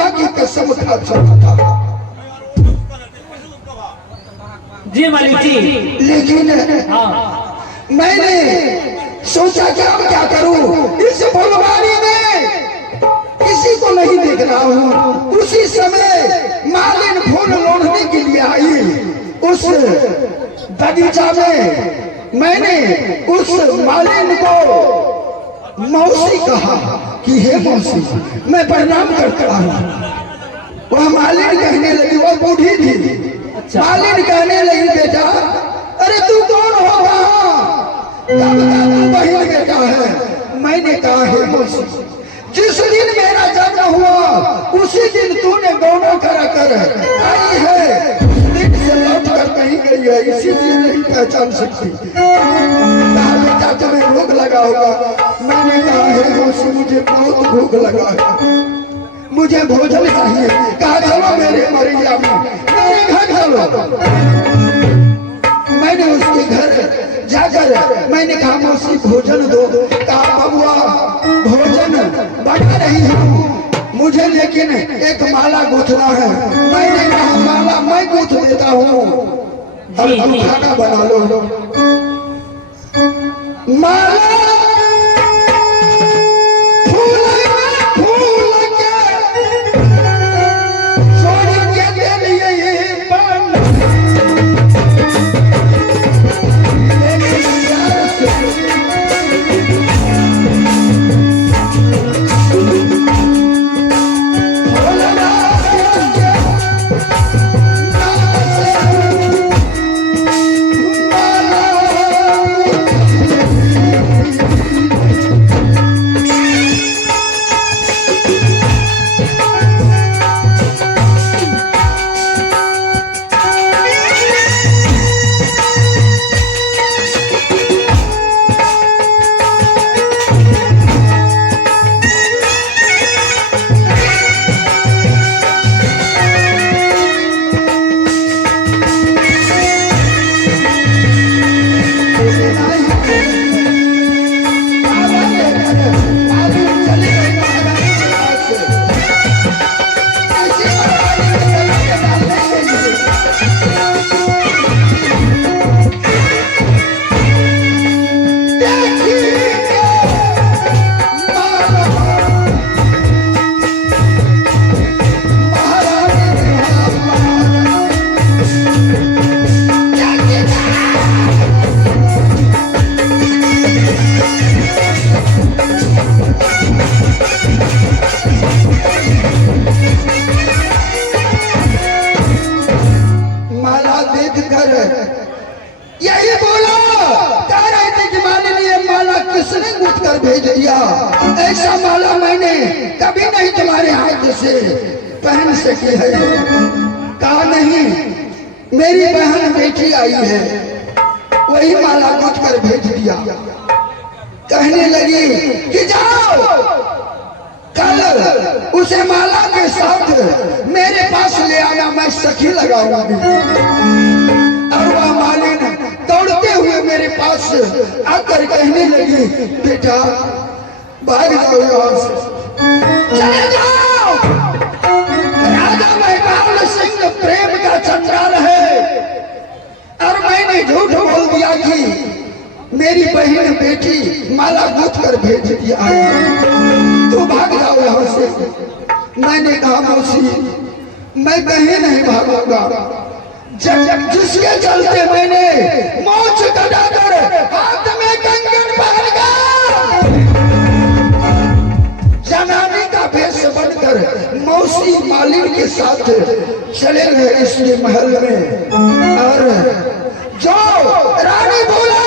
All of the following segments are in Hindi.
माँ की कसम खा चुका था। जी मालिक जी। लेकिन हाँ मैंने सोचा कि अब क्या करूं, इस फुलवारी में किसी को नहीं देख रहा हूँ। उसी समय मालिन फूल लोढ़ने के लिए आई। उस बगीचा में मैंने उस मालिन को मौसी कहा कि हे मौसी, मैं प्रणाम करता हूँ। वह मालिन कहने लगी, वह बूढ़ी थी। मालिन कहने लगी, बेटा अरे तू कौन होगा, कब का तू बहन बेटा है। मैंने कहा, हे मौसी, जिस दिन मेरा जन्म हुआ उसी दिन तूने गौना करा कर आई है, उस दिन से लौट कर कहीं गई है, इसीलिए नहीं पहचान सकती। कहा, बेटा तुम्हें भूख लगा होगा। मैंने कहा, हे मौसी, मुझे बहुत भूख लगा है, मुझे भोजन चाहिए। कहा, चलो मेरे मरिया में, मेरे घर चलो। मैंने उसके घर जाकर मैंने कहा, मौसी भोजन दो। कहा, बबुआ भोजन बना रही हूँ मुझे, लेकिन एक माला गूंथना है। मैंने कहा, माला मैं गूंथ देता हूँ, अब तुम खाना बना लो। माला यही बोला, कह रहे थे कि माननीय माला किसने गूंथ कर भेज दिया, ऐसा माला मैंने कभी नहीं तुम्हारे हाथ से पहन सकी है। कहा, नहीं, मेरी बहन बेटी आई है, वही माला गूंथ कर भेज दिया। कहने लगी कि जाओ कल उसे माला के साथ मेरे पास ले आना, मैं सखी लगाऊंगी। और वह मालिन दौड़ते हुए मेरे पास आकर कहने लगी, बेटा भाग जाओ यहाँ से, चले जाओ। राजा महकाल सिंह प्रेम का चंडाल है, और मैंने झूठ बोल दिया कि मेरी बहन बेटी माला गूंथ कर भेज दिया, तू भाग जाओ यहाँ से। मैंने कहा, मौसी मैं कहीं नहीं भागूंगा, जिसके चलते मैंने मोच कटाकर हाथ में कंगन पहन कर जनानी का भेष बनकर मौसी मालिन के साथ चले गए इसके महल में। और जो रानी बोला,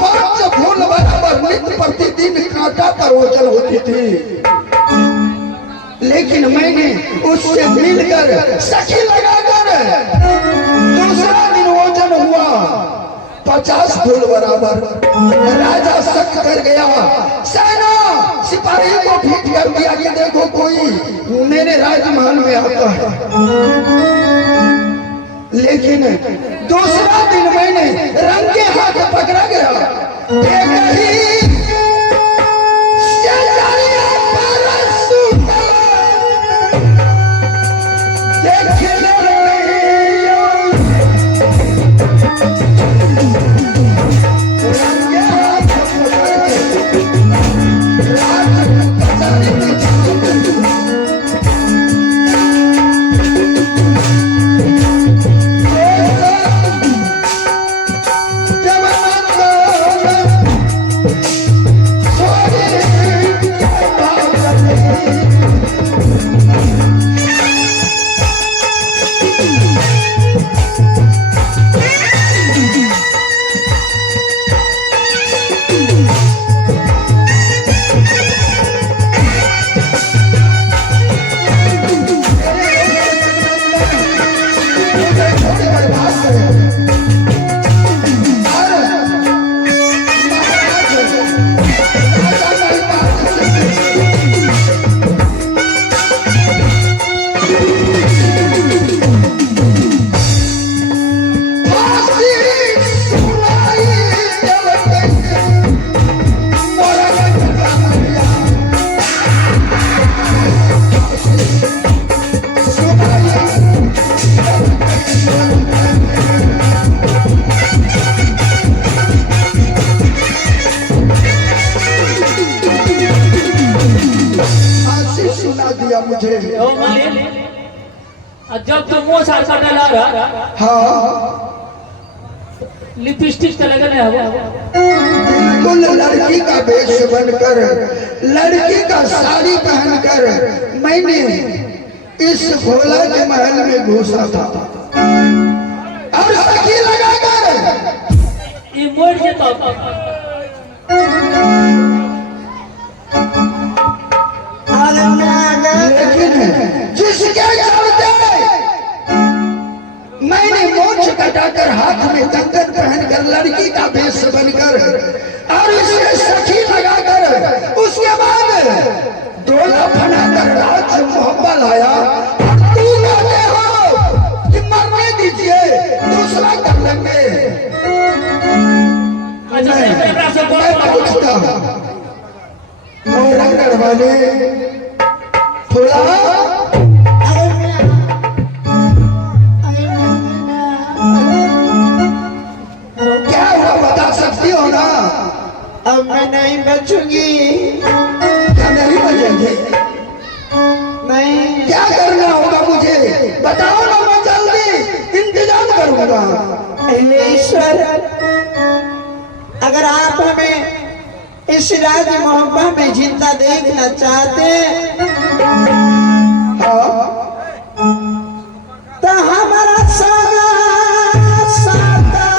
पांच फूल बराबर नित्य प्रतिदिन कांटा पर ओझल होती थी, लेकिन मैंने उससे मिलकर सखी लगाकर दूसरा दिन ओजन हुआ 50 फूल बराबर। राजा शक कर गया, सेना सिपाही को फिट कर दिया कि देखो कोई मेरे राजमहल में आता है। लेकिन दूसरा दिन मैंने रंगे हाथ पकड़ा गया, दिया मुझे। ओ मालिक, जब तुम मुंह साथ डाला रहा, हाँ लिपस्टिक तो लगा नहीं हुआ। बिल्कुल लड़की का वेश बनकर, लड़की का साड़ी पहनकर मैंने इस भोला के महल में घुसा था और सखी लगाकर ये मोड़ के तो लेकिन जिसके चलते मैंने मोछ कटाकर हाथ में कंगन पहनकर लड़की का वेश बनकर और उसके सखी लगाकर उसके बाद डोला बनाकर राज मोहब्बत आया। तू कहते हो कि मरने दीजिए, दूसरा कर लेंगे। मैं पूछता मोरंगड़ वाले थोड़ा क्या हुआ बता सकती हो ना? अब मैं नहीं बचूंगी। क्या नहीं बचेंगे? नहीं, क्या करना होगा मुझे बताओ ना, मैं जल्दी इंतजाम करूंगा। हे ईश्वर, अगर आप हमें इस राज मोहब्बत में जिंदा देखना चाहते हाँ तो हमारा सारा साता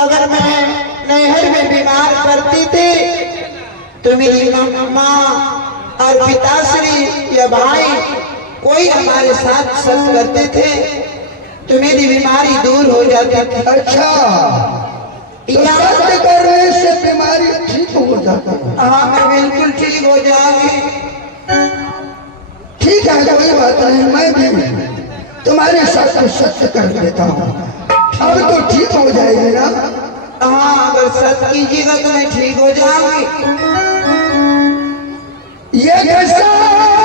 अगर मैं नहर में बीमार पड़ती थी तो मेरी माँ और पिताश्री या भाई कोई हमारे साथ सत्य करते थे तो मेरी बीमारी दूर हो जाती थी। अच्छा, तो सत्य करने से बीमारी ठीक हो जाती है? हाँ, मैं बिल्कुल ठीक हो जाऊंगी। ठीक है, कोई बात नहीं, मैं भी तुम्हारे साथ सत्य कर देता हूँ। अब तो ठीक हो जाएगी ना? हाँ, अगर सत्य कीजिएगा तो मैं ठीक हो जाऊंगी। ये कैसा